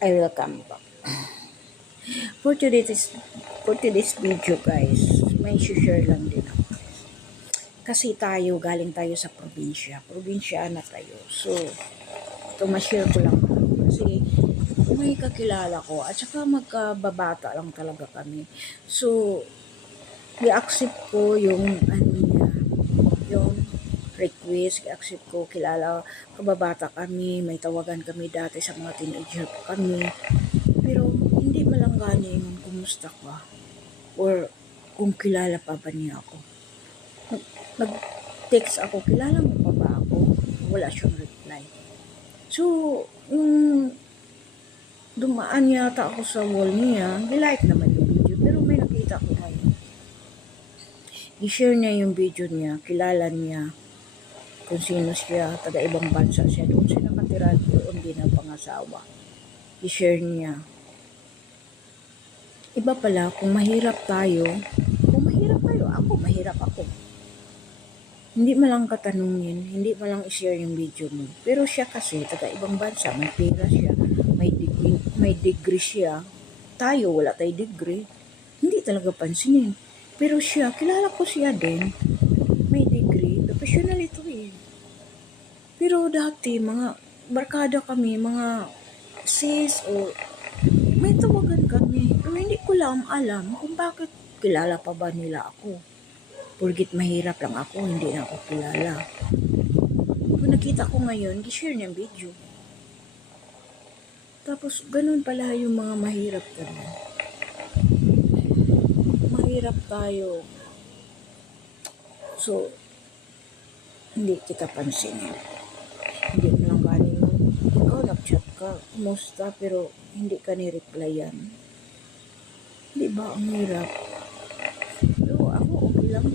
I will come back. For today's, for today's video guys, may share lang din ako. Kasi galing tayo sa probinsya. Probinsyana tayo. So, ito ma-share ko lang. Kasi may kakilala ko at saka magkababata lang talaga kami. So, i-accept ko yung yung request, i-accept ko, kilala, kababata kami, may tawagan kami dati sa mga teenager kami. Pero hindi malanggani yung kumusta ka or kung kilala pa ba niya ako. Nag-text ako, kilala mo pa ba ako? Wala siyang reply. So, yung dumaan yata ako sa wall niya, nilike naman yung video, pero may nakita ko ngayon. I-share niya yung video niya, kilala niya kung sino siya, taga ibang bansa siya, doon siya nakatira, doon din ang pangasawa. I-share niya. Iba pala, kung mahirap tayo, mahirap ako. Hindi malang katanungin, hindi malang i-share yung video mo. Pero siya kasi, taga ibang bansa, may pera siya, may degree siya. Tayo, wala tayong degree. Hindi talaga pansinin. Pero siya, kilala ko siya din. May degree, professional ito eh. Pero dati, mga barkada kami, mga sis o may tawagan kami. Pero hindi ko lang alam kung bakit kilala pa ba nila ako. Porgit mahirap lang ako, hindi na ako kilala. Kung nakita ko ngayon, gi-share niya ang video. Tapos, ganun pala yung mga mahirap kami. Mahirap tayo. So, hindi kita pansinin. Hindi mo lang galing mo. Ikaw nag-chat ka, kumusta, pero hindi ka ni-replyan. Di ba ang hirap? Pero ako okay lang.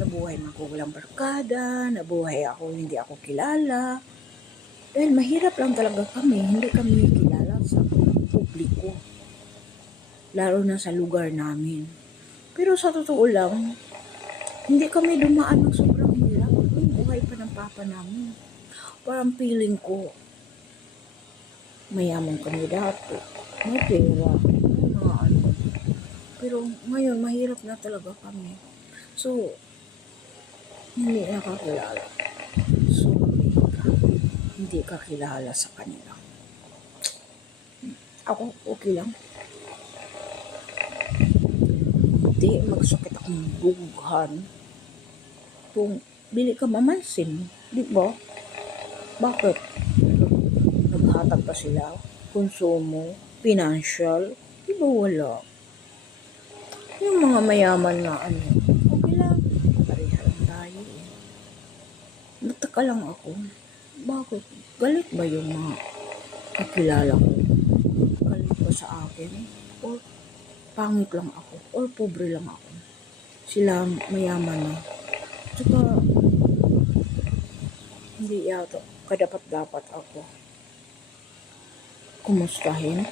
Nabuhay man ako walang barkada, nabuhay ako hindi ako kilala. Dahil mahirap lang talaga kami, hindi kami kilala sa publiko. Lalo na sa lugar namin. Pero sa totoo lang, hindi kami dumaan ng sobrang hirap. Yung buhay pa ng papa namin. Parang feeling ko, mayaman kami dati. May pera, may mga ano. Pero ngayon, mahirap na talaga kami. So, hindi nakakilala. So, hindi ka kilala sa kanila. Ako, okay lang. Hindi, magsakit akong bughan. Kung bili ka mamansin, di ba? Bakit? Naghatag pa sila, konsumo, financial, di ba wala? Yung mga mayaman na okay lang, pareha lang tayo eh. Nataka lang ako, bakit? Galit ba yung mga kakilala ko? Galit ba sa akin? Or pangit lang ako? Or pobre lang ako? Sila mayaman na. Tsaka, hindi yata, kadapat-dapat ako kumustahin